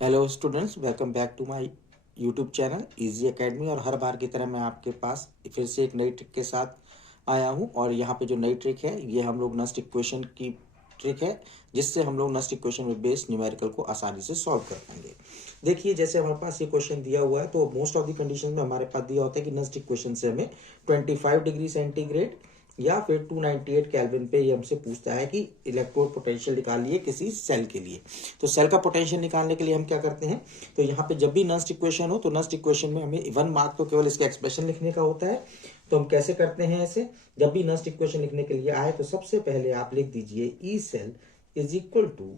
Hello students, welcome back to my YouTube channel Easy Academy. और हर बार की तरह मैं आपके पास फिर से एक नई ट्रिक के साथ आया हूं। और यहाँ पे जो नई ट्रिक है ये हम लोग नस्ट इक्वेशन की ट्रिक है, जिससे हम लोग नस्ट इक्वेशन में बेस्ड न्यूमेरिकल को आसानी से सॉल्व कर पाएंगे। देखिए, जैसे हमारे पास ये क्वेश्चन दिया हुआ है तो मोस्ट ऑफ द कंडीशन में हमारे पास दिया होता है कि नस्ट इक्वेशन से हमें 25 डिग्री सेंटीग्रेड या फिर 298 केल्विन पे ये हमसे पूछता है कि इलेक्ट्रोड पोटेंशियल निकालिए किसी सेल के लिए। तो सेल का पोटेंशियल निकालने के लिए हम क्या करते हैं, तो यहाँ पे जब भी नस्ट इक्वेशन हो तो नस्ट इक्वेशन में हमें 1 मार्क तो केवल इसका एक्सप्रेशन लिखने का होता है। तो हम कैसे करते हैं ऐसे, जब भी नस्ट इक्वेशन लिखने के लिए आए तो सबसे पहले आप लिख दीजिए E cell is equal to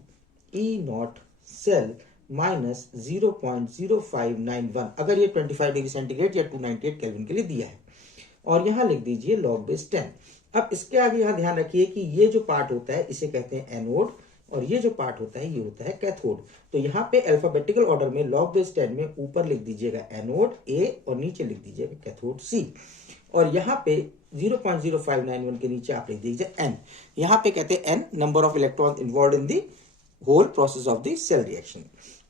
E not cell minus 0.0591, अगर ये 25 डिग्री सेंटीग्रेड या 298 केल्विन के लिए दिया है। और यहां लिख दीजिए log बेस 10। अब इसके आगे यहां ध्यान रखिए कि ये जो पार्ट होता है इसे कहते हैं एनोड और ये जो पार्ट होता है ये होता है कैथोड। तो यहाँ पे अल्फाबेटिकल ऑर्डर में log बेस 10 में ऊपर लिख दीजिएगा एनोड ए और नीचे लिख दीजिएगा कैथोड सी। और यहाँ पे 0.0591 के नीचे आप लिख दीजिए एन। यहाँ पे कहते हैं n number of electron involve in the whole process of the cell reaction.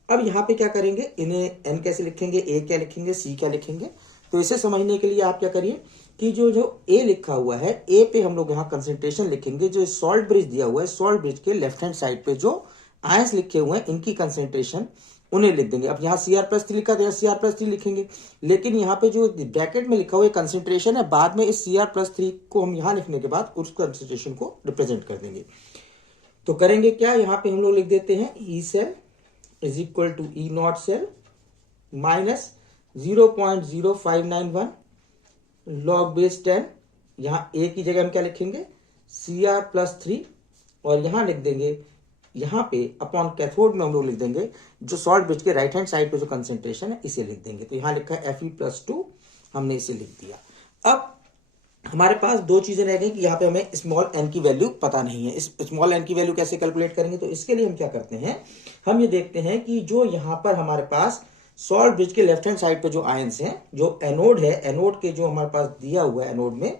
अब यहाँ पे क्या करेंगे, इन्हें एन कैसे लिखेंगे, ए क्या लिखेंगे, सी क्या लिखेंगे। तो इसे समझने के लिए आप क्या करिए कि जो ए लिखा हुआ है ए पे हम लोग यहाँ कंसंट्रेशन लिखेंगे। जो सॉल्ट ब्रिज दिया हुआ है सॉल्ट ब्रिज के लेफ्ट हैंड साइड पे जो आयंस लिखे हुए हैं इनकी कंसंट्रेशन उन्हें लिख देंगे। अब यहाँ Cr+3 लिखा तो Cr+3 लिखेंगे, लेकिन यहाँ पे जो ब्रैकेट में लिखा हुआ कंसंट्रेशन है बाद में इस Cr+3 को हम यहाँ लिखने के बाद उस कंसंट्रेशन को रिप्रेजेंट कर देंगे। तो करेंगे क्या, यहाँ पे हम लोग लिख देते हैं E cell is equal to E not cell minus 0.0591 log base 10। यहां ए की जगह हम क्या लिखेंगे Cr+3 और यहां लिख देंगे यहां पे अपॉन कैथोड में हम लोग लिख देंगे जो सॉल्ट ब्रिज के राइट हैंड साइड पे जो कंसंट्रेशन है इसे लिख देंगे। तो यहां लिखा है Fe+2, हमने इसे लिख दिया। अब हमारे पास दो चीजें रह गई कि यहाँ पे हमें स्मॉल एन की वैल्यू पता नहीं है। इस स्मॉल एन की वैल्यू कैसे कैलकुलेट करेंगे, तो इसके लिए हम क्या करते हैं, हम ये देखते हैं कि जो यहाँ पर हमारे पास सॉल्ट ब्रिज के लेफ्ट हैंड साइड पे जो आयंस हैं, जो एनोड है, एनोड के जो हमारे पास दिया हुआ है एनोड में,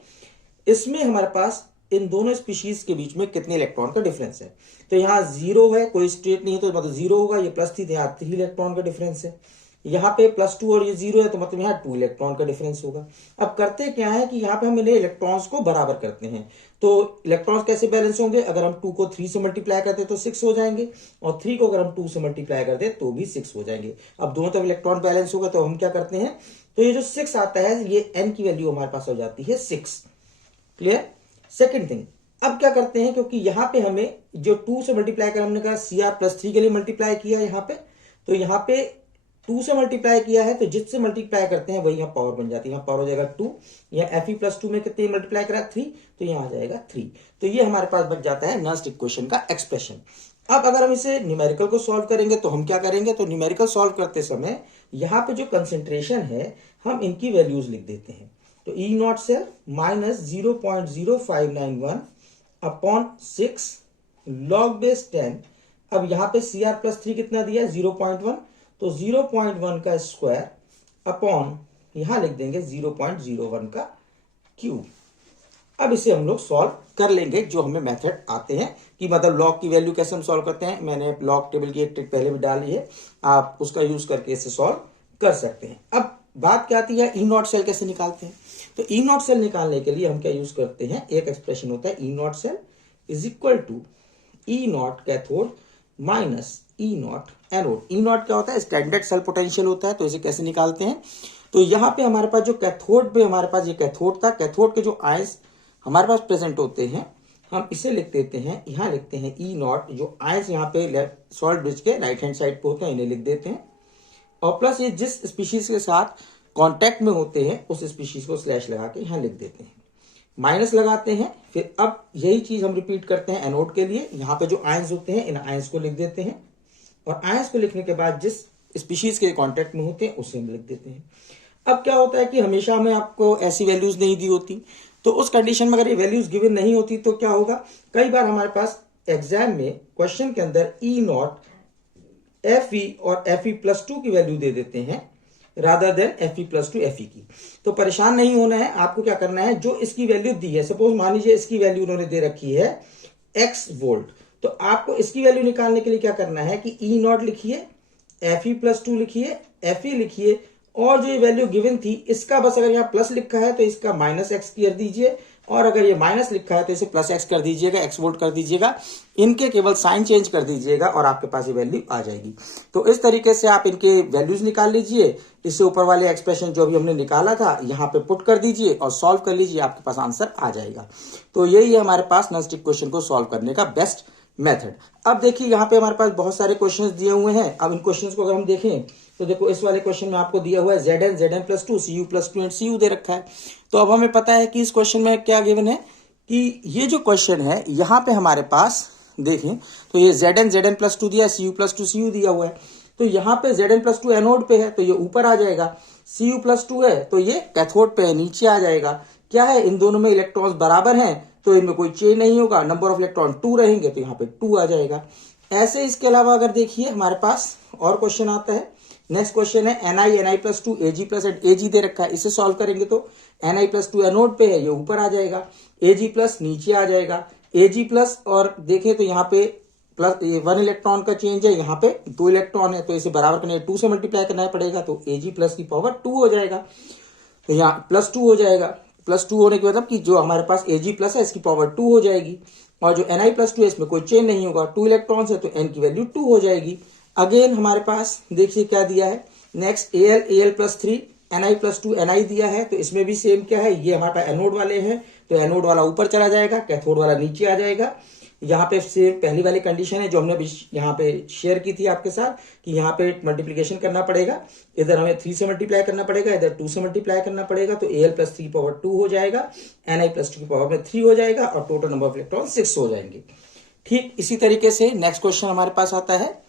इसमें हमारे पास इन दोनों स्पीशीज के बीच में कितने इलेक्ट्रॉन का डिफरेंस है। तो यहाँ 0 है, कोई स्टेट नहीं है तो मतलब 0 होगा, ये +3 तो यहाँ 3 इलेक्ट्रॉन का डिफरेंस है। यहाँ पे +2 और ये 0 है तो मतलब यहाँ 2 इलेक्ट्रॉन का डिफरेंस होगा। अब करते क्या है कि यहाँ पे हम इन्हें इलेक्ट्रॉन्स को बराबर करते हैं। तो इलेक्ट्रॉन्स कैसे बैलेंस होंगे, अगर हम 2 को 3 से मल्टीप्लाई करते तो 6 हो जाएंगे और 3 को अगर हम 2 से मल्टीप्लाई करते तो भी 6 हो जाएंगे। अब दोनों तरफ इलेक्ट्रॉन बैलेंस होगा तो हम क्या करते हैं, तो ये जो 6 आता है ये एन की वैल्यू हमारे पास हो जाती है 6। क्लियर। सेकेंड थिंग, अब क्या करते हैं, क्योंकि यहाँ पे हमें जो 2 से मल्टीप्लाई कर हमने कहा Cr+3 के लिए मल्टीप्लाई किया यहाँ पे, तो यहाँ पे 2 से मल्टीप्लाई किया है तो जिससे मल्टीप्लाई करते हैं वही यहाँ पावर बन जाती है। यहाँ पावर हो जाएगा 2, यहाँ Fe+2 में कितने मल्टीप्लाई करा 3, तो यहाँ आ जाएगा 3। तो ये हमारे पास बच जाता है नस्ट इक्वेशन का एक्सप्रेशन। अब अगर हम इसे न्यूमेरिकल को सॉल्व करेंगे तो हम क्या करेंगे, तो न्यूमेरिकल सॉल्व करते समय यहाँ पे जो कंसेंट्रेशन है हम इनकी वैल्यूज लिख देते हैं। तो E not cell minus 0.0591 upon 6 log base 10। अब यहाँ पे Cr+3 कितना दिया 0.1, तो 0.1 का स्क्वायर अपॉन यहां लिख देंगे 0.01 का क्यूब। अब इसे हम लोग सॉल्व कर लेंगे, जो हमें मेथड आते हैं कि मतलब लॉग की वैल्यू कैसे हम सॉल्व करते हैं। मैंने लॉग टेबल की एक ट्रिक पहले भी डाली है, आप उसका यूज करके इसे सॉल्व कर सकते हैं। अब बात क्या आती है, ई नॉट सेल कैसे निकालते हैं। तो ई नॉट सेल निकालने के लिए हम क्या यूज करते हैं, एक एक्सप्रेशन होता है E not cell is equal to E not cathode minus E not anode. E not क्या होता है, स्टैंडर्ड सेल पोटेंशियल होता है। तो इसे कैसे निकालते हैं, तो यहाँ पे हमारे पास जो कैथोड पे हमारे पास ये कैथोड था, कैथोड के जो आयंस हमारे पास प्रेजेंट होते हैं हम इसे लिख देते हैं, यहाँ लिखते हैं ई नॉट, जो आयंस यहाँ पे सॉल्ट ब्रिज के राइट हैंड साइड पे होते हैं इन्हें लिख देते हैं, और प्लस ये जिस स्पीशीज के साथ कॉन्टेक्ट में होते हैं उस स्पीशीज को स्लैश लगा के यहाँ लिख देते हैं, माइनस लगाते हैं। फिर अब यही चीज हम रिपीट करते हैं एनोड के लिए, यहाँ पे जो आयंस होते हैं इन आयंस को लिख देते हैं और आयंस को लिखने के बाद जिस स्पीशीज के कांटेक्ट में होते हैं उसे हम लिख देते हैं। अब क्या होता है कि हमेशा हमें आपको ऐसी वैल्यूज नहीं दी होती, तो उस कंडीशन में अगर ये वैल्यूज गिवन नहीं होती तो क्या होगा, कई बार हमारे पास एग्जाम में क्वेश्चन के अंदर ई नॉट Fe और Fe+2 की वैल्यू दे देते हैं रादर देन Fe+2 Fe की। तो परेशान नहीं होना है, आपको क्या करना है, जो इसकी वैल्यू दी है, सपोज मान लीजिए इसकी वैल्यू उन्होंने दे रखी है x वोल्ट, तो आपको इसकी वैल्यू निकालने के लिए क्या करना है कि ई नॉट लिखिए Fe+2 लिखिए, Fe लिखिए, और जो ये वैल्यू गिवन थी इसका बस अगर यहाँ प्लस लिखा है तो इसका -x कर दीजिए, और अगर ये माइनस लिखा है तो इसे +x कर दीजिएगा, x वोल्ट कर दीजिएगा, इनके केवल साइन चेंज कर दीजिएगा और आपके पास ये वैल्यू आ जाएगी। तो इस तरीके से आप इनके वैल्यूज निकाल लीजिए, इससे ऊपर वाले एक्सप्रेशन जो अभी हमने निकाला था यहाँ पे पुट कर दीजिए और सॉल्व कर लीजिए, आपके पास आंसर आ जाएगा। तो यही है हमारे पास नॉन स्टिक क्वेश्चन को सॉल्व करने का बेस्ट मेथड। अब देखिए यहाँ पे हमारे पास बहुत सारे क्वेश्चंस दिए हुए हैं। अब इन क्वेश्चंस को अगर हम देखें तो देखो इस वाले क्वेश्चन में आपको दिया हुआ है Zn+2 Cu+2 एंड Cu दे रखा है। तो अब हमें पता है कि इस क्वेश्चन में क्या गिवन है कि ये जो क्वेश्चन है यहाँ पे हमारे पास देखें तो ये Zn+2 दिया, Cu+2 Cu दिया हुआ है। तो यहाँ पे Zn+2 एनोड पे है तो ये ऊपर आ जाएगा, Cu+2 है तो ये कैथोड पे है, नीचे आ जाएगा। क्या है, इन दोनों में इलेक्ट्रॉन्स बराबर हैं तो इनमें कोई चेंज नहीं होगा, नंबर ऑफ इलेक्ट्रॉन 2 रहेंगे तो यहाँ पे 2 आ जाएगा। ऐसे इसके अलावा अगर देखिए हमारे पास और क्वेश्चन आता है। नेक्स्ट क्वेश्चन है Ni+2 Ag+ एंड Ag दे रखा है, इसे सॉल्व करेंगे तो Ni+2 एनोड पे है, ये ऊपर आ जाएगा, Ag+ नीचे आ जाएगा। Ag+ और देखें तो यहाँ पे +1 इलेक्ट्रॉन का चेंज है, यहाँ पे 2 इलेक्ट्रॉन है तो इसे बराबर करने 2 से मल्टीप्लाई करना पड़ेगा तो Ag+ की पावर 2 हो जाएगा। तो यहाँ +2 हो जाएगा, +2 होने के मतलब कि जो हमारे पास Ag+ है इसकी पावर 2 हो जाएगी, और जो Ni+2 है इसमें कोई चेंज नहीं होगा, 2 इलेक्ट्रॉन्स है तो n की वैल्यू 2 हो जाएगी। अगेन हमारे पास देखिए क्या दिया है, नेक्स्ट Al+3 Ni+2 Ni दिया है, तो इसमें भी सेम क्या है, ये हमारा एनोड वाले हैं तो एनोड वाला ऊपर चला जाएगा, कैथोड वाला नीचे आ जाएगा। यहाँ पे सेम पहली वाली कंडीशन है जो हमने अभी यहाँ पे शेयर की थी आपके साथ कि यहाँ पे मल्टीप्लिकेशन करना पड़ेगा, इधर हमें 3 से मल्टीप्लाई करना पड़ेगा, इधर 2 से मल्टीप्लाई करना पड़ेगा, तो Al+3 पावर 2 हो जाएगा, Ni+2 की पावर में 3 हो जाएगा और टोटल नंबर ऑफ इलेक्ट्रॉन 6 हो जाएंगे। ठीक इसी तरीके से नेक्स्ट क्वेश्चन हमारे पास आता है।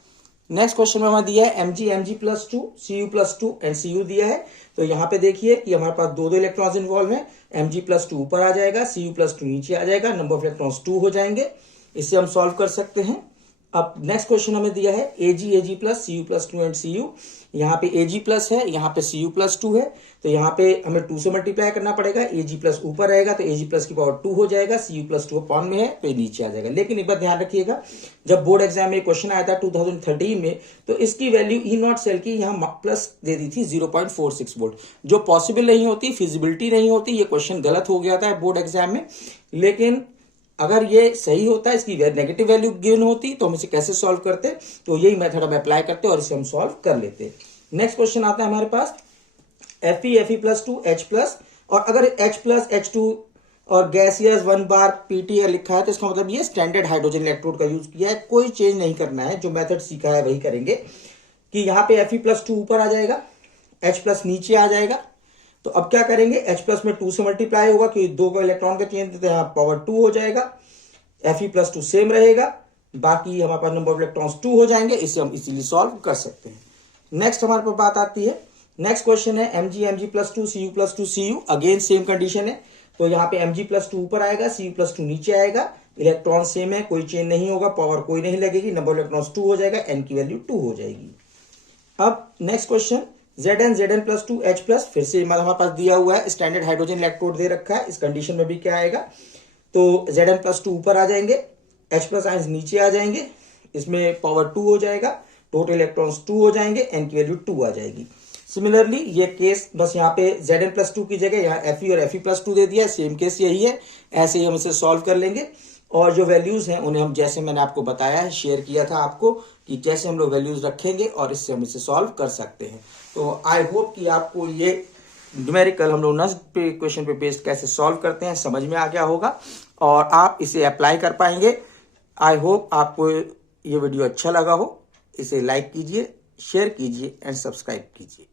नेक्स्ट क्वेश्चन में हमें दिया है Mg+2 Cu+2 एंड Cu दिया है। तो यहाँ पे देखिए कि हमारे पास 2 इलेक्ट्रॉन्स इन्वॉल्व हैं, Mg+2 ऊपर आ जाएगा, Cu+2 नीचे आ जाएगा, नंबर ऑफ इलेक्ट्रॉन्स 2 हो जाएंगे। इसे हम सॉल्व कर सकते हैं। अब नेक्स्ट क्वेश्चन हमें दिया है Ag+ Cu+2 एंड Cu। यहाँ पे Ag+ है, यहाँ पे Cu+2 है, तो यहाँ पे हमें 2 से मल्टीप्लाई करना पड़ेगा, Ag+ ऊपर रहेगा तो Ag+ की पावर 2 हो जाएगा, Cu+2 अपॉन में है तो ये नीचे आ जाएगा। लेकिन एक बार ध्यान रखिएगा, जब बोर्ड एग्जाम में क्वेश्चन आया था 2013 में तो इसकी वैल्यू E0 सेल की यहाँ प्लस दे दी थी 0.46 वोल्ट, जो पॉसिबल नहीं होती, फिजिबिलिटी नहीं होती। ये क्वेश्चन गलत हो गया था बोर्ड एग्जाम में, लेकिन अगर ये सही होता है, इसकी नेगेटिव वैल्यू गिवन होती तो हम इसे कैसे सॉल्व करते, तो यही मेथड हम अप्लाई करते और इसे हम सॉल्व कर लेते। नेक्स्ट क्वेश्चन आता है हमारे पास Fe Fe+2 H+, और अगर H+ H2 और गैसियस 1 बार Pt लिखा है तो इसका मतलब ये स्टैंडर्ड हाइड्रोजन इलेक्ट्रोड का यूज किया है, कोई चेंज नहीं करना है, जो मेथड सीखा है वही करेंगे। कि यहाँ पे Fe+2 ऊपर आ जाएगा, H+ नीचे आ जाएगा, तो अब क्या करेंगे, H+ में 2 से मल्टीप्लाई होगा क्योंकि 2 का इलेक्ट्रॉन का चेंज तो यहाँ पावर 2 हो जाएगा, Fe+2 सेम रहेगा, बाकी हमारे पास नंबर ऑफ इलेक्ट्रॉन्स 2 हो जाएंगे। इसे हम इजीली सॉल्व कर सकते हैं। नेक्स्ट हमारे पास बात आती है, नेक्स्ट क्वेश्चन है Mg+2 Cu+2 Cu। Again same condition है, तो यहाँ पे Mg+2 ऊपर आएगा, Cu+2 नीचे आएगा, इलेक्ट्रॉन सेम है, कोई चेंज नहीं होगा, पावर कोई नहीं लगेगी, नंबर ऑफ इलेक्ट्रॉन्स 2 हो जाएगा, n की वैल्यू 2 हो जाएगी। अब नेक्स्ट क्वेश्चन Zn+2 H+, फिर से हमारे पास दिया हुआ है, स्टैंडर्ड हाइड्रोजन इलेक्ट्रोड दे रखा है। इस कंडीशन में भी क्या आएगा, तो Zn+2 ऊपर आ जाएंगे, H+ आयंस नीचे आ जाएंगे, इसमें पावर 2 हो जाएगा, टोटल इलेक्ट्रॉन्स 2 हो जाएंगे, n की वैल्यू 2 आ जाएगी। सिमिलरली ये केस बस यहाँ पे Zn+2 की जगह यहाँ Fe और Fe+2 दे दिया, सेम केस यही है। ऐसे ही हम इसे सॉल्व कर लेंगे, और जो वैल्यूज हैं उन्हें हम जैसे मैंने आपको बताया है, शेयर किया था आपको कि कैसे हम लोग वैल्यूज रखेंगे और इससे हम इसे सॉल्व कर सकते हैं। तो आई होप कि आपको ये न्यूमेरिकल हम लोग नेक्स्ट पे क्वेश्चन पे बेस्ड कैसे सॉल्व करते हैं समझ में आ गया होगा और आप इसे अप्लाई कर पाएंगे। आई होप आपको ये वीडियो अच्छा लगा हो। इसे लाइक कीजिए, शेयर कीजिए एंड सब्सक्राइब कीजिए।